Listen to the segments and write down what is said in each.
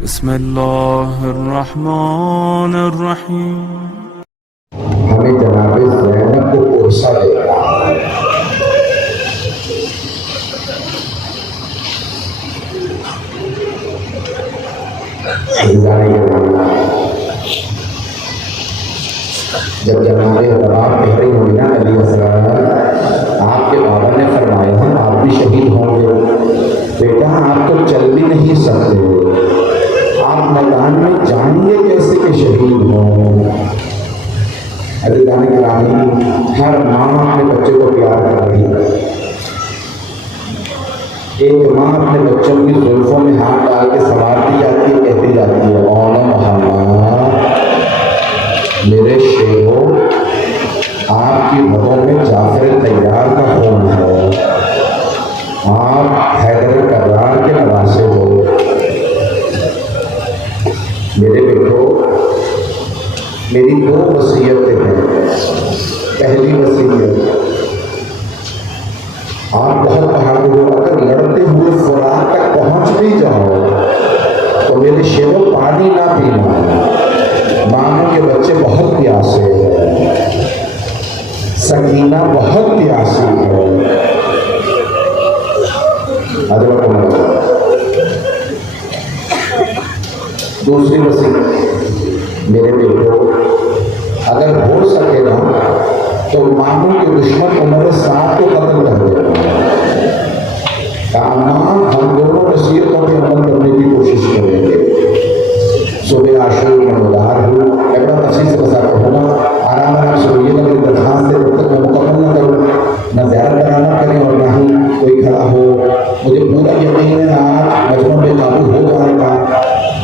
बिस्मिल्लाहिर्रहमानिर्रहीम। हमें जनाब ज़ैनब को कोर्सा देगा। जब जनाब रबाब बिहारी मुबीना अली असलाम आपके बाबा ने फरमाया है आप भी शहीद होंगे, बेटा आप तो चल भी नहीं सकते, आप मैदान में जाएंगे कैसे कि शहीद हों। अज़ीज़ान गिरामी, हर माँ अपने बच्चे को प्यार कर रही है। एक माँ अपने बच्चों की जुल्फों में हाथ डाल के संवारती जाती है, कहती जाती है मौला मोहम्मद मेरे शेरो, आपकी रगों में जाफर तैयार का खून है, आप हैदर कर्रार के नवासे हो। मेरे बेटो, मेरी दो वसीयतें हैं। पहली वसीयत, आप बहुत बहादुर हो, अगर लड़ते हुए फुरात तक पहुंच भी जाओ तो मेरे शेरों पानी ना पीना, मानो के बच्चे बहुत प्यासे हैं, सकीना बहुत प्यासी है। दूसरी वसीयत, मेरे बेटो अगर हो सके ना तो मामू के दुश्मन उम्र 7 को कत्ल कर देना। हम दोनों वसीयतों पे अमल करने की कोशिश करेंगे। सुबह आशूर में मदार हूँ, मैं बड़ा तफसील से बता कहूँगा, आराम आराम से रोइएगा, मेरी दरखास्त से जब तक मैं मुकम्मल न करूँ, न ज़्यादा कराना करें और ना ही कोई खड़ा हो। मुझे पूरा यकीन है आज मजमा बेकाबू हो जाएगा।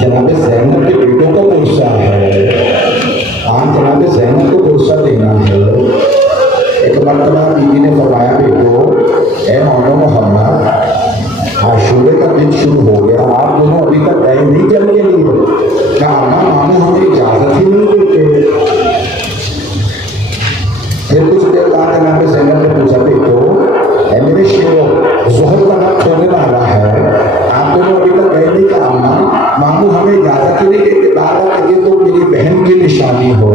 जनाब ज़ैनब के बेटों का पुरसा है, आज जनाब ज़ैनब को पुरसा देना है। एक मरतबा बीवी ने फरमाया बेटो ए मौला मोहम्मद आशूरे का दिन शुरू हो गया, आप दोनों अभी तक गए नहीं जल के लिए। कहा मामू हमें इजाजत ही नहीं देते। फिर कुछ देर बाद जनाब ज़ैनब ने पूछा बेटो ए मेरे शेरो, ज़ोहर का वक्त होने वाला है, आप दोनों अभी तक गए नहीं। कहा मामू हमें इजाजत ही नहीं देते, बार बार ये तो मेरी बहन की निशानी हो।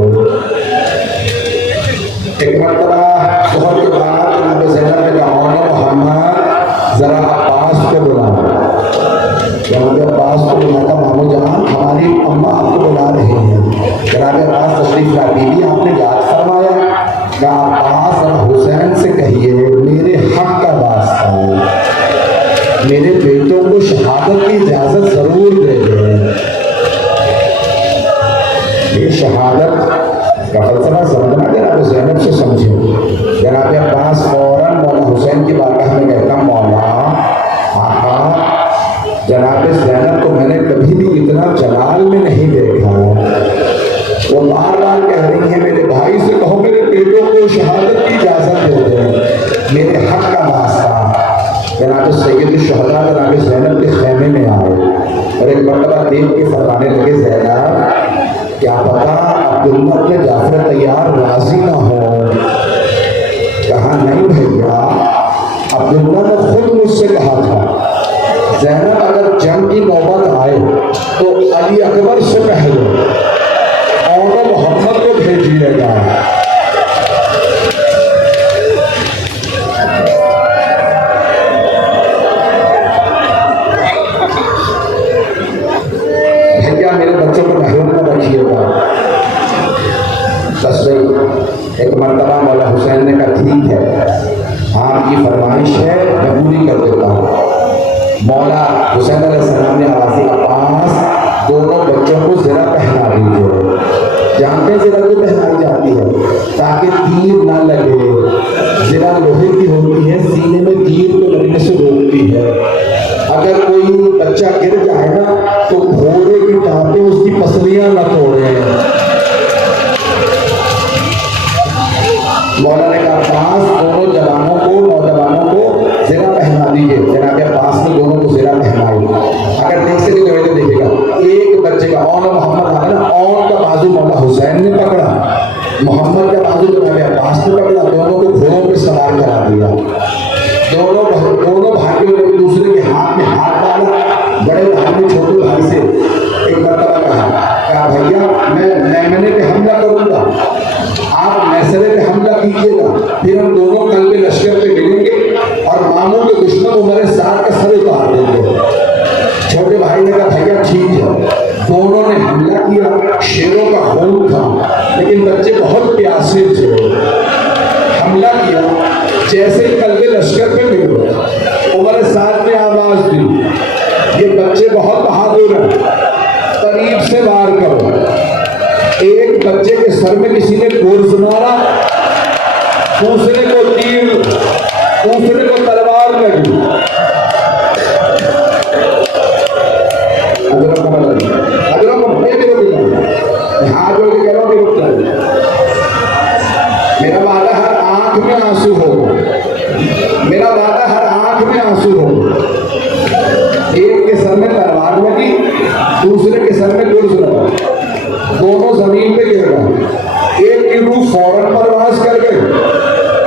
एक मरतबा ज़ोहर के बाद जनाब ज़ैनब ने कहा मौला मोहम्मद जरा अब्बास को बुलाओ। जनाब अब्बास को बुलाया, मामू जान हमारी अम्मा आपको बुला रहे हैं। जनाब अब्बास तशरीफ ला, बीवी आपने याद फरमाया। कहा अब्बास और हुसैन से कहिए मेरे हक का वास्ता है, मेरे बेटों को शहादत की इजाजत जरूर दे दें। ये शहादत का फलसफा समझना जनाब ज़ैनब से समझो। जनाब अब्बास फौरन मौला हुसैन की बारगाह में कहता मौला आका, जनाब ज़ैनब को मैंने कभी भी इतना जलाल में नहीं देखा। वो बार बार कह रही है मेरे भाई से कहो मेरे बेटों को शहादत की इजाजत दे दो, मेरे हक का वास्ता। जनाब सैयद शुहदा जनाब ज़ैनब के खेमे में आए और एक मरतबा देख के फरमाने लगे ज़ैनब क्या पता अब्दुल्ला अपने जाफर तैयार राजी ना हो। कहा नहीं भैया, अब्दुल्ला ने खुद मुझसे कहा था ज़ैनब अगर जंग की नौबत आए तो अली अकबर से पहले और मोहम्मद को भेजिएगा। भैया मेरे बच्चों को महरूम न रखिएगा। बस भाई एक मरतबा मौला हुसैन ने कहा ठीक है, आपकी फरमाइश है मैं पूरी कर देता हूँ। मौला हुसैन अलैहिस्सलाम ने आवाज़ी अब्बास दोनों बच्चों को ज़रा पहना दीजिए। जानते ज़रा को पहनाई जाती है ताकि तीर ना लगे। ज़रा लोहे की होती है, सीने में तीर को लगने से रोकती है। अगर कोई बच्चा गिर जाए ना तो घोड़े की टांगे उसकी पसलियां न तोड़े। मौला ने कहा अब्बास दोनों जवानों को नौजवानों को ज़रा पहना दीजिए। जनाब अब्बास ने दोनों को ज़रा पहनाई। अगर देख सके तो वैसे देखेगा एक बच्चे का और मोहम्मद आ ना, और का बाजू मौला हुसैन ने पकड़ा, मोहम्मद का बाजू जनाब अब्बास ने पकड़ा, दोनों को घोड़ों पर सवार करा दिया। दोनों भाइयों ने एक दूसरे के हाथ में हाथ डाला, बड़े भाई ने छोटे भाई से जैसे ही कल के लश्कर पे मिले उमर साथ में आवाज दी, ये बच्चे बहुत बहादुर हैं, करीब से वार करो। एक बच्चे के सर में किसी ने गोर्ज मारा, दूसरे को तीर, दूसरे को तलवार लगी। हाथ जोड़ के कह रहा हूं कि रुक जाए, मेरा वादा हर आंख में आंसू हो, मेरा वादा हर आंख में आंसू हो। एक के सर में तलवार लगी, दूसरे के सर में गुर्ज लगा, दोनों जमीन पे गिर गए। एक की रूह फौरन परवास कर गई,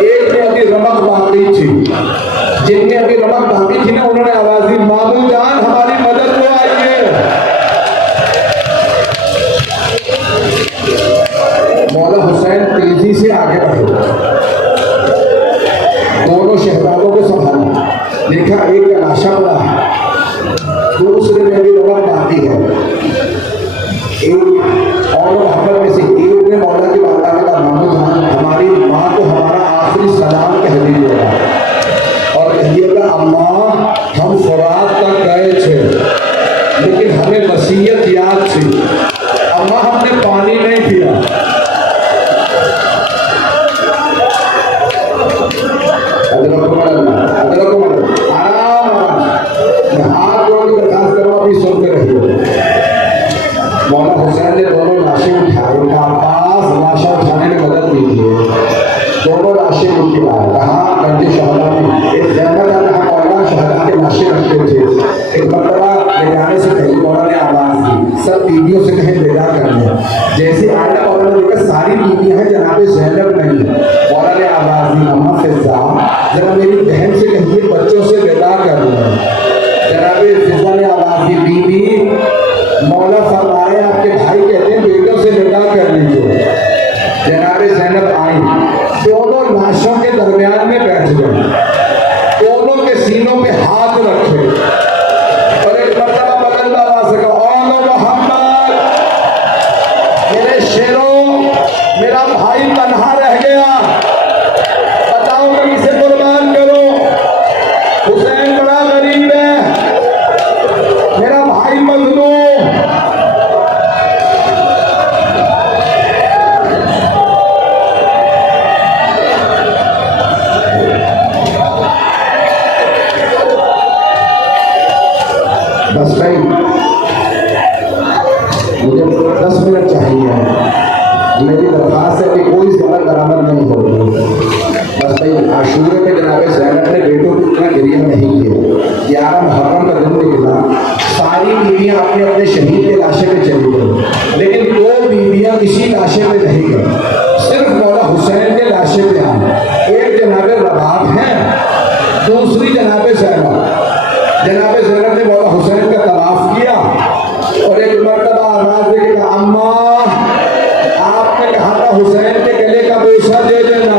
एक में अभी रमक बाकी थी। जिनमें अभी रमक बाकी थी ना, उन्होंने आवाज दी, मामू जान हमारी मदद को आइए। मौला हुसैन तेजी से आगे बढ़े, दोनों शहजादों को संभाला, देखा एक का लाशा पड़ा है, दूसरे में भी रमक बाकी है। एक और मोहब्बत में से एक ने मौला की बात में कहा, मामू जान हमारी माँ को हमारा आखिरी सलाम कह दीजिएगा और कहिएगा, अम्मा हम फुरात तक गए थे लेकिन हमें वसीयत याद थी, अम्मा हमने पानी नहीं पिया। हाथ जोड़ के बर्दाश्त करो, अभी सुनते रहिए। मौला हुसैन ने दोनों लाशें उठाई, उनका अब्बास लाशा उठाने में मदद कीजिए। दोनों लाशें उनकी लाए, कहाँ गंजे शहदा में एक जगह जहाँ मौला शहदा के लाशें रखते थे। एक मरतबा ले जाने से पहले मौला ने आवाज दी, सब बीवियों से कहें विदा कर लिया। जैसे आया मौला ने देखा सारी बीवियां हैं, जनाब ज़ैनब नहीं है। मौला ने आवाज दी, अम्मा फिजा जरा मेरी बहन से कहिए बच्चों से विदा कर लिया। जनाब फिजा ने आवाज दी, बीबी मौला फरमाए आपके भाई कहते हैं बेटों से विदा कर लीजिए। जनाब ज़ैनब आई, दोनों लाशों के दरमियान में बैठ गए, दोनों के सीनों पे हाथ रखे और एक मरतबा बुलंद आवाज से कहा, ओ मोहम्मद, मेरे शेरों, मेरा भाई तन्हा रह गया, बताओ मैं इसे कुर्बान करूं। हुसैन बड़ा गरीब है, मेरा भाई मजलूम। बस भाई मुझे 10 मिनट चाहिए, मेरी दरख्वास्त है कि कोई ज़्यादा बरामद नहीं होगी। बस भाई आशूरे में जनाब ज़ैनब ने बेटों को इतना गिरिया नहीं किया। 11 मुहर्रम का दिन निकला, सारी बीवियां अपने अपने शहीद के लाशे पे चली गई, लेकिन 2 बीवियां किसी लाशे पे नहीं गई, सिर्फ मौला हुसैन के लाशे पे आई। एक जनाब रबाब है, दूसरी जनाब ज़ैनब। जनाब ज़ैनब ने मौला हुसैन का तवाफ किया और एक मरतबा आवाज दे के कहा, अम्मा आपने कहा था हुसैन के गले का बोसा दे देना।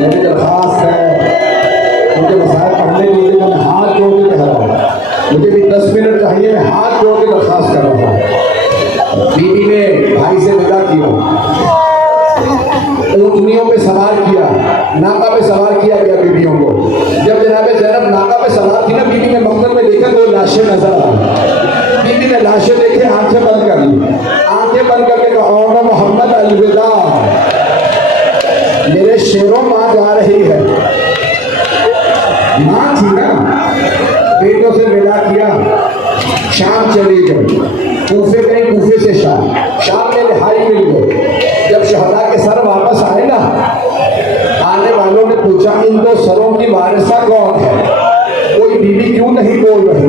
मेरी दरख्वास्त है, मुझे मसाइल पढ़ने के लिए मैं हाथ जोड़ के कह रहा हूँ, मुझे भी 10 मिनट चाहिए, मैं हाथ जोड़ के दरख्वास्त कर रहा हूँ। बीबी ने भाई से विदा किया, ऊँटनियों पे सवार किया, नाका पे सवार किया गया बीबियों को। जब जनाब ज़ैनब नाका पे सवार थी ना, बीबी ने मकसद में देखा 2 लाशें नजर आई। बीबी ने लाशें देखे, आंखें बंद कर ली, आंखें बंद करके कहा, ओ मोहम्मद अलविदा, मेरे शेरों माँ जा रही है। माँ थी ना, बेटों से विदा किया, शाम चली गई, कूफे गई, कूफे से शाम, शाम में रिहाई मिल गई। जब शहदा के सर वापस आए ना, आने वालों ने पूछा, इन 2 सरों की वारिसा कौन है, कोई बीवी क्यों नहीं बोल रही।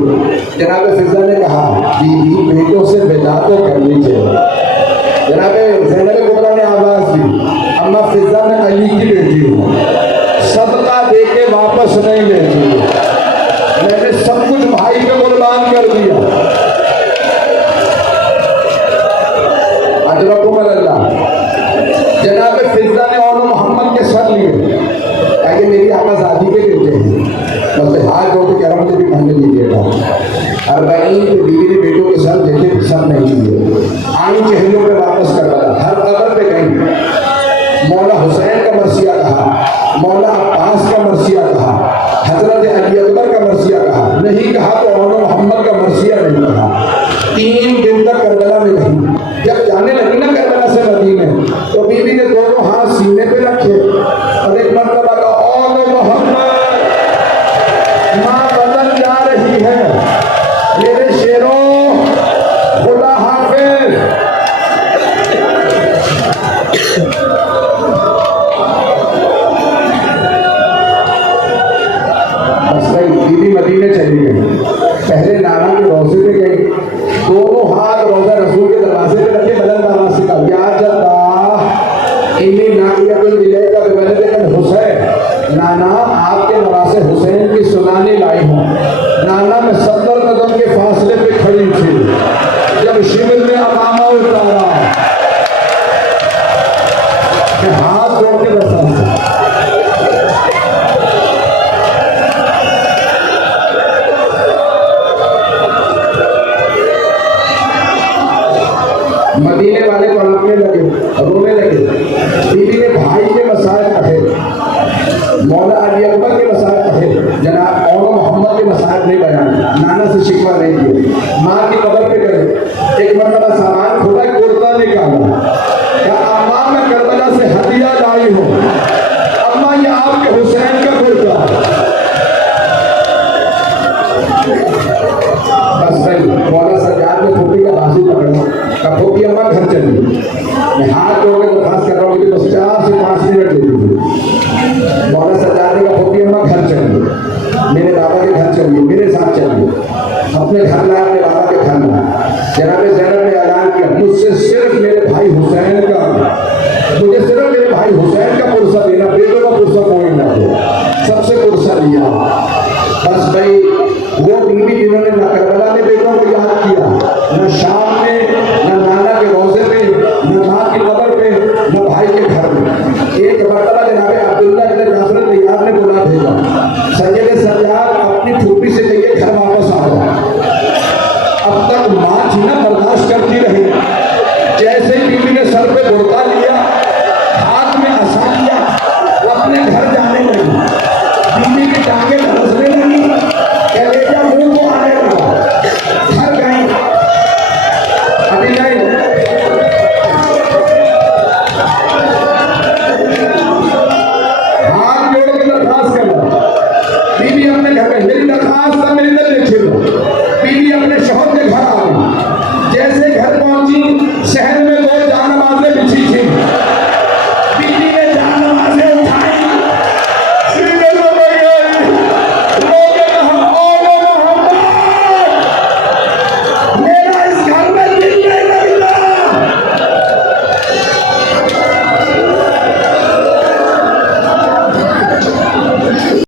जनाब फिजा ने कहा, बीवी बेटों से विदा तो कर लीजिए। जनाब ज़ैनब कुबरा ने आवाज दी, अम्मा फिजा में अली की बेटी हूँ, सदका दे के वापस नहीं लेती, मैंने सब कुछ भाई पे कुर्बान कर दिया। अजरकुम अल्लाह। जनाब फिजा ने और मोहम्मद के सर लिए, ताकि मेरी आज़ादी के बेटे हैं, बस हाथ जोड़ के कह रहा हूँ, मुझे भी पहले लीजिएगा। और भाई बीवी ने बेटों के सर देखे, सब नहीं लिए, आई चेहरों पे वापस करवाया, हर कबर पे गई, नहीं कहा तो औनो मोहम्मद का मरसिया नहीं कहा। 3 दिन तक करबला में रही। जब जाने लगी ना करबला से मदीने, तो बीबी ने दोनों हाथ सीने पे रखे और एक मरतबा का औनो मोहम्मद, माँ बदल जा रही है, मेरे शेरों खुदा हाफिज। बीबी मदीने चली गई। पहले नाना के रोजे पे गई, दोनों हाथ रोजा रसूल के दरवाजे पे रखे, बदल आवाज से कहा, या जद्दा इन्नी नाकियतुल इलैका बिवलदिकल हुसैन, नाना आपके नवासे हुसैन की सुनानी लाई हूँ। नाना मैं 70 कदम के फासले पे खड़ी थी जब शिविर ने अमामा उतारा, हाथ जोड़ के बता मदीने वाले पढ़ाने लगे, रोने लगे। बीबी ने भाई के मसाइल पढ़े, मौला अली अकबर के मसाइल पढ़े, जनाब औनो मोहम्मद के मसाइल नहीं बयान, नाना से शिकवा नहीं किए। माँ की कब्र पे गए, एक मरतबा सामान खोला, कुर्ता निकाला, कहा अम्मा मैं करबला से हदिया लाई हूँ, अम्मा ये आपके हुसैन का कुर्ता। बस सही मौला सज्जाद ने फूफी का बाजू पकड़ा, कभी अम्मा घर चली। मैं हाथ जोड़ के दरखास्त कर रहा हूँ, बस 4 से 5 मिनट दे दीजिए। मौला सज्जाद ने कहा फूफी अम्मा घर चलिए, मेरे बाबा के घर चलिए, मेरे साथ चलिए। अपने घर लाया, अपने बाबा के घर लाया। जनाब ज़ैनब ने ऐलान किया, मुझसे सिर्फ मेरे भाई हुसैन का, मुझे सिर्फ मेरे भाई हुसैन का पुरसा देना, बेटों का पुरसा कोई ना दे। सबसे पुरसा लिया। बस भाई